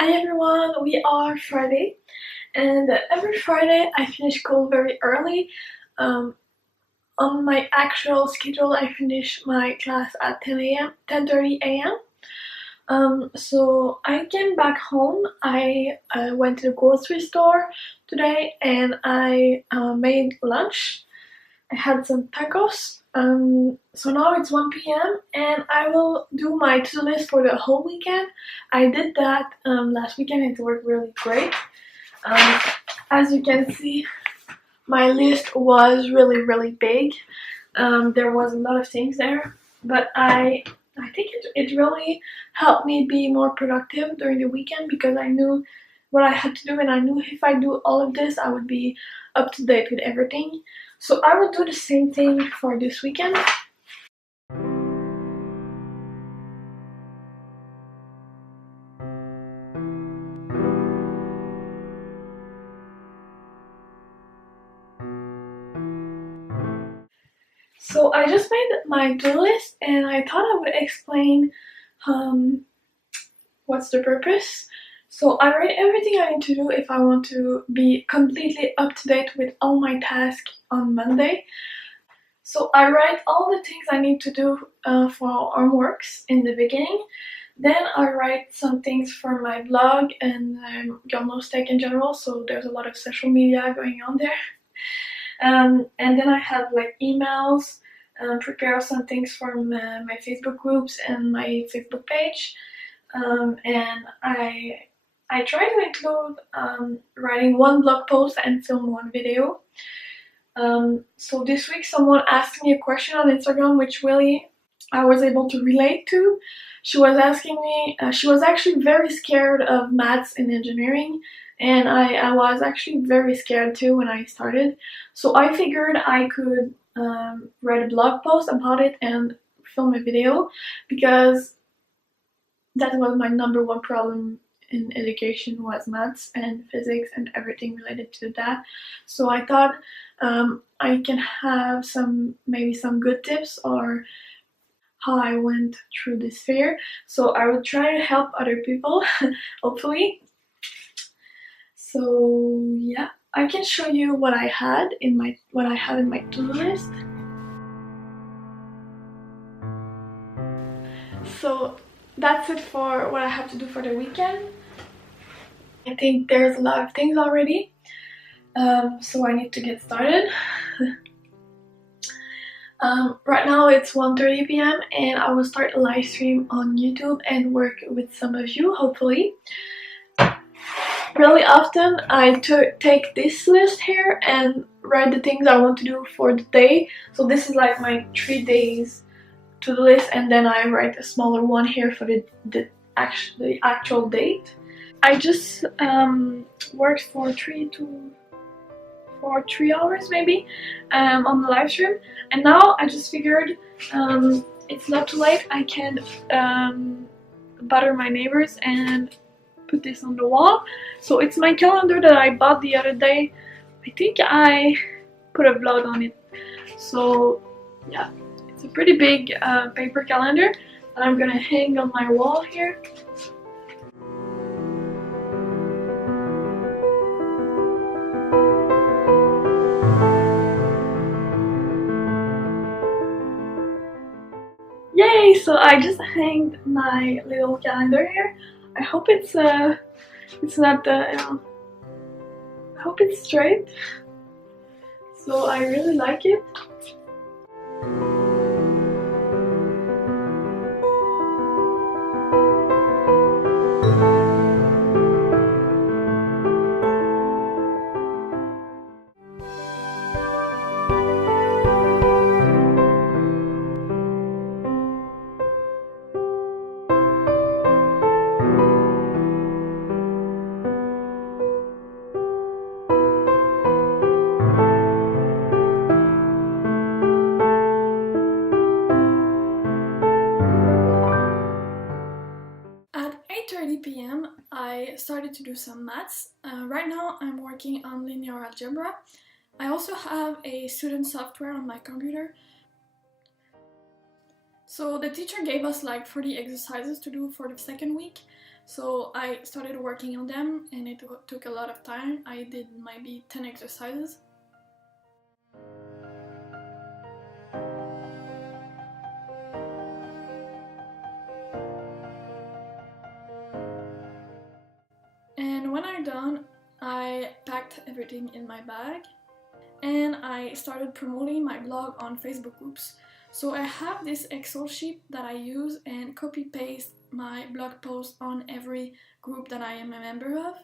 Hi everyone, we are Friday, and every Friday I finish school very early. Um, on my actual schedule, I finish my class at 10 a.m., 10:30 a.m. So I came back home. I went to the grocery store today, and I made lunch. I had some tacos. So now it's 1 p.m. and I will do my to-do list for the whole weekend. I did that last weekend and it worked really great. Um, as you can see, my list was really big. There was a lot of things there, but I think it really helped me be more productive during the weekend because I knew what I had to do and I knew if I do all of this I would be up to date with everything. So I will do the same thing for this weekend. So I just made my to-do list and I thought I would explain um, what's the purpose. So I write everything I need to do if I want to be completely up to date with all my tasks on Monday. So I write all the things I need to do for our works in the beginning. Then I write some things for my blog and almost tech in general. So there's a lot of social media going on there. And then I have like emails, prepare some things from my Facebook groups and my Facebook page. And I try to include writing one blog post and film one video. So this week someone asked me a question on Instagram which really I was able to relate to. She was asking me, she was actually very scared of maths and engineering, and I was actually very scared too when I started. So I figured I could write a blog post about it and film a video because that was my number one problem in education was maths and physics and everything related to that. So I thought I can have maybe some good tips or how I went through this fair. So I would try to help other people, hopefully. So yeah, I can show you what I had in my to-do list. So that's it for what I have to do for the weekend. I think there's a lot of things already, so I need to get started. Right now it's 1:30 p.m. and I will start a live stream on YouTube and work with some of you, hopefully. Really often I take this list here and write the things I want to do for the day. So this is like my 3 days to-do list, and then I write a smaller one here for the actual date. I just worked for 3 hours maybe on the live stream, and now I just figured it's not too late. I can butter my neighbors and put this on the wall. So it's my calendar that I bought the other day. I think I put a vlog on it. So yeah, it's a pretty big paper calendar that I'm gonna hang on my wall here. Yay! So I just hanged my little calendar here. I hope it's not I hope it's straight. So I really like it. At 8:30 p.m. I started to do some maths. Right now I'm working on linear algebra. I also have a student software on my computer. So the teacher gave us like 40 exercises to do for the second week. So I started working on them and it took a lot of time. I did maybe 10 exercises. And when I'm done, I packed everything in my bag and I started promoting my blog on Facebook groups. So I have this Excel sheet that I use and copy paste my blog post on every group that I am a member of.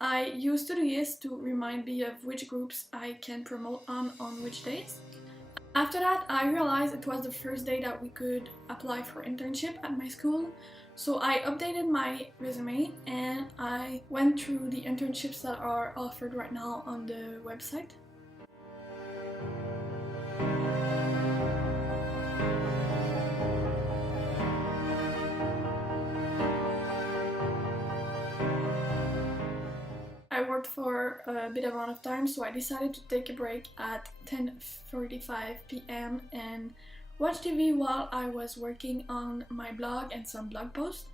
I use Todoist to remind me of which groups I can promote on which days. After that, I realized it was the first day that we could apply for internship at my school. So I updated my resume and I went through the internships that are offered right now on the website. I worked for a bit amount of time, so I decided to take a break at 10:45 p.m. and watch TV while I was working on my blog and some blog posts.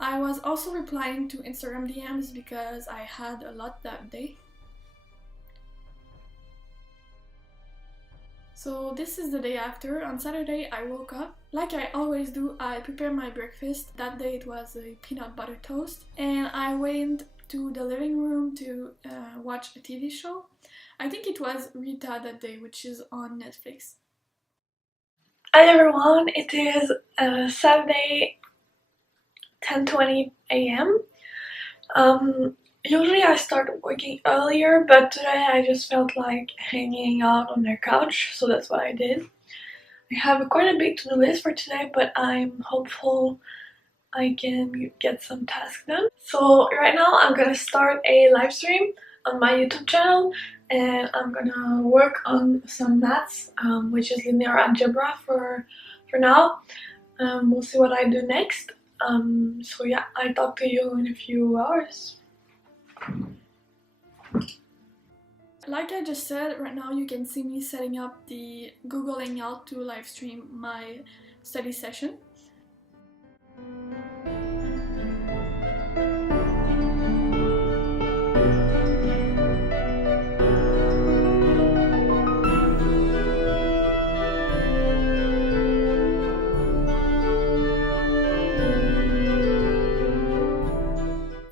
I was also replying to Instagram DMs because I had a lot that day. So this is the day after. On Saturday I woke up. Like I always do, I prepared my breakfast. That day it was a peanut butter toast. And I went to the living room to watch a TV show. I think it was Rita that day, which is on Netflix. Hi everyone, it is Saturday 10:20 a.m. Usually I start working earlier, but today I just felt like hanging out on the couch, so that's what I did. I have quite a big to-do list for today, but I'm hopeful I can get some tasks done. So right now I'm gonna start a live stream on my YouTube channel and I'm gonna work on some maths, which is linear algebra for now. We'll see what I do next. So yeah, I'll talk to you in a few hours. Like I just said, right now you can see me setting up the Google Hangout to live stream my study session.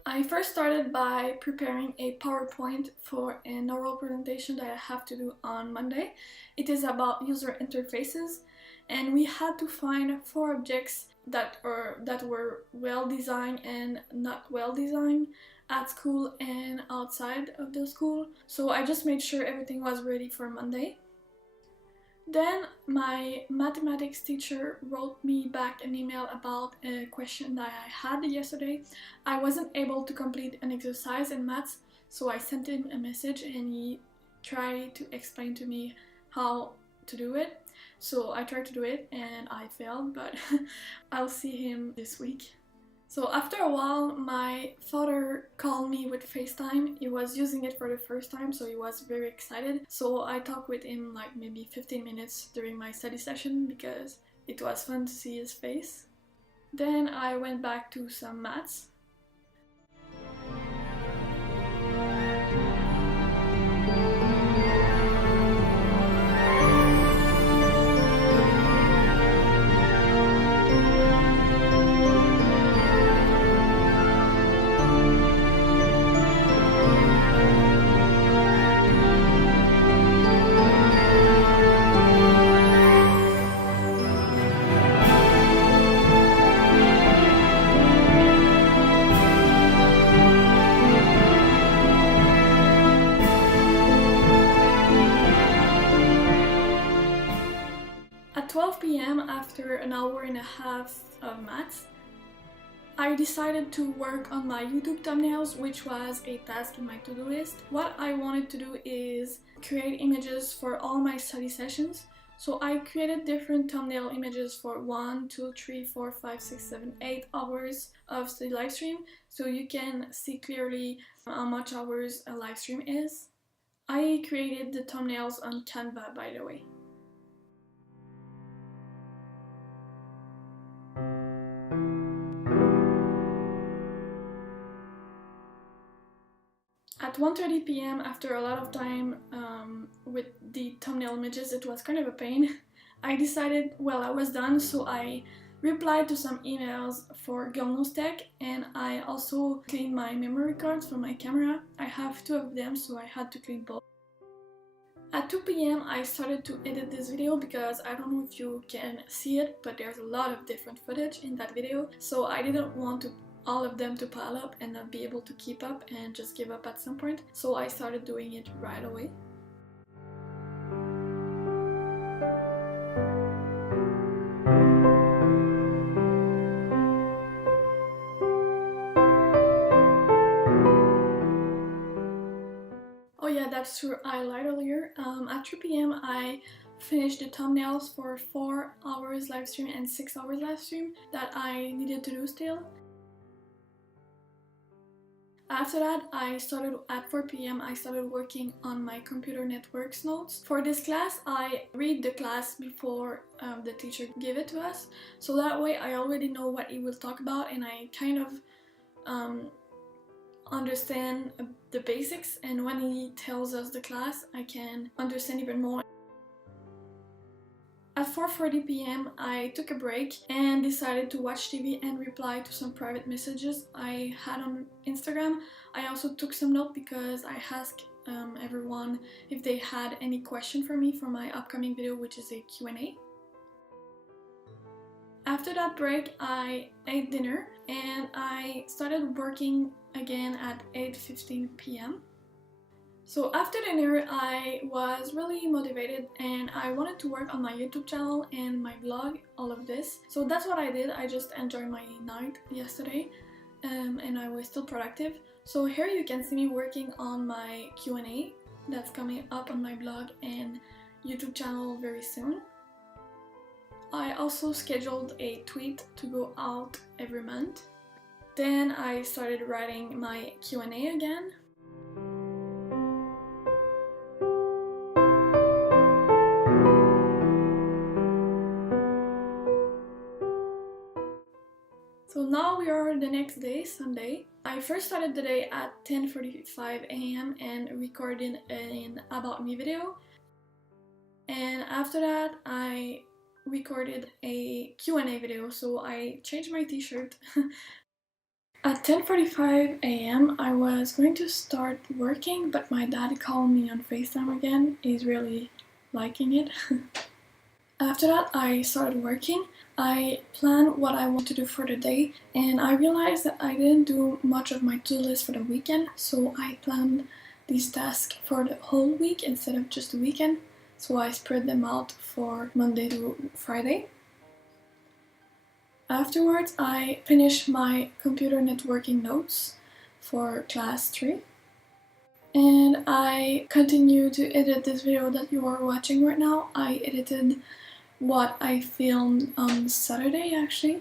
I first started by preparing a PowerPoint for an oral presentation that I have to do on Monday. It is about user interfaces, and we had to find 4 objects that were well designed and not well designed at school and outside of the school. So I just made sure everything was ready for Monday. Then my mathematics teacher wrote me back an email about a question that I had yesterday. I wasn't able to complete an exercise in maths, so I sent him a message and he tried to explain to me how to do it. So I tried to do it and I failed, but I'll see him this week. So after a while, my father called me with FaceTime. He was using it for the first time, so he was very excited. So I talked with him like maybe 15 minutes during my study session because it was fun to see his face. Then I went back to some maths. At 12 p.m. after an hour and a half of maths, I decided to work on my YouTube thumbnails, which was a task in my to-do list. What I wanted to do is create images for all my study sessions. So I created different thumbnail images for 1, 2, 3, 4, 5, 6, 7, 8 hours of study live stream, so you can see clearly how much hours a live stream is. I created the thumbnails on Canva, by the way. At 1:30 p.m. after a lot of time with the thumbnail images, it was kind of a pain. I decided, well, I was done, so I replied to some emails for Gilnos Tech, and I also cleaned my memory cards for my camera. I have 2 of them, so I had to clean both. At 2 p.m. I started to edit this video because I don't know if you can see it, but there's a lot of different footage in that video, so I didn't want all of them to pile up and not be able to keep up and just give up at some point, so I started doing it right away. Oh yeah, that's true, I lied earlier. At 3 p.m. I finished the thumbnails for 4 hours live stream and 6 hours live stream that I needed to do still. After that, at 4 p.m. I started working on my computer networks notes. For this class, I read the class before the teacher gave it to us, so that way I already know what he will talk about and I kind of understand the basics, and when he tells us the class I can understand even more. At 4:40 p.m. I took a break and decided to watch TV and reply to some private messages I had on Instagram. I also took some notes because I asked everyone if they had any question for me for my upcoming video, which is a Q&A. After that break, I ate dinner and I started working again at 8:15 p.m. So after dinner, I was really motivated and I wanted to work on my YouTube channel and my blog, all of this. So that's what I did. I just enjoyed my night yesterday and I was still productive. So here you can see me working on my Q&A that's coming up on my blog and YouTube channel very soon. I also scheduled a tweet to go out every month. Then I started writing my Q&A again. So now we are the next day, Sunday. I first started the day at 10:45 a.m. and recorded an About Me video. And after that, I recorded a Q&A video, so I changed my t-shirt. At 10:45 a.m. I was going to start working, but my dad called me on FaceTime again. He's really liking it. After that, I started working. I planned what I want to do for the day, and I realized that I didn't do much of my to-do list for the weekend, so I planned these tasks for the whole week instead of just the weekend. So I spread them out for Monday to Friday. Afterwards, I finished my computer networking notes for class 3. And I continue to edit this video that you are watching right now. I edited what I filmed on Saturday actually.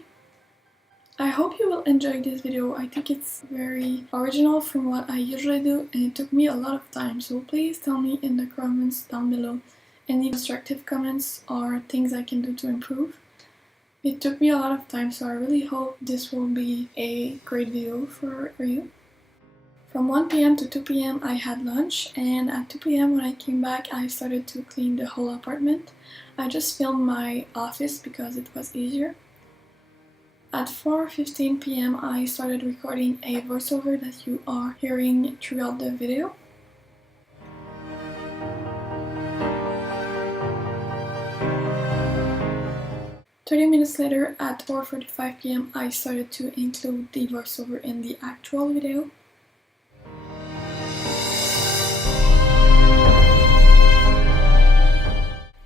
I hope you will enjoy this video. I think it's very original from what I usually do and it took me a lot of time, so please tell me in the comments down below any constructive comments or things I can do to improve. It took me a lot of time, so I really hope this will be a great video for you. From 1 p.m. to 2 p.m. I had lunch, and at 2 p.m. when I came back I started to clean the whole apartment. I just filmed my office because it was easier. At 4:15 p.m. I started recording a voiceover that you are hearing throughout the video. "30 minutes later, at 4:45 p.m. I started to include the voiceover in the actual video.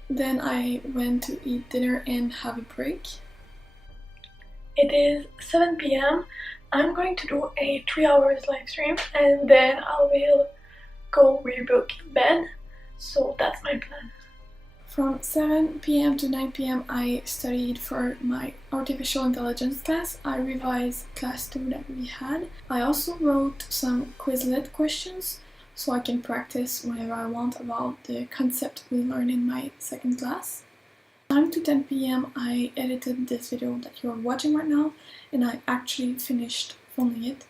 Then I went to eat dinner and have a break. It is 7 p.m. I'm going to do a 3 hours live stream and then I will go rebook bed. So that's my plan. From 7 p.m. to 9 p.m. I studied for my artificial intelligence class. I revised class 2 that we had. I also wrote some Quizlet questions so I can practice whenever I want about the concept we learned in my second class. 9 to 10 p.m. I edited this video that you are watching right now and I actually finished filming it.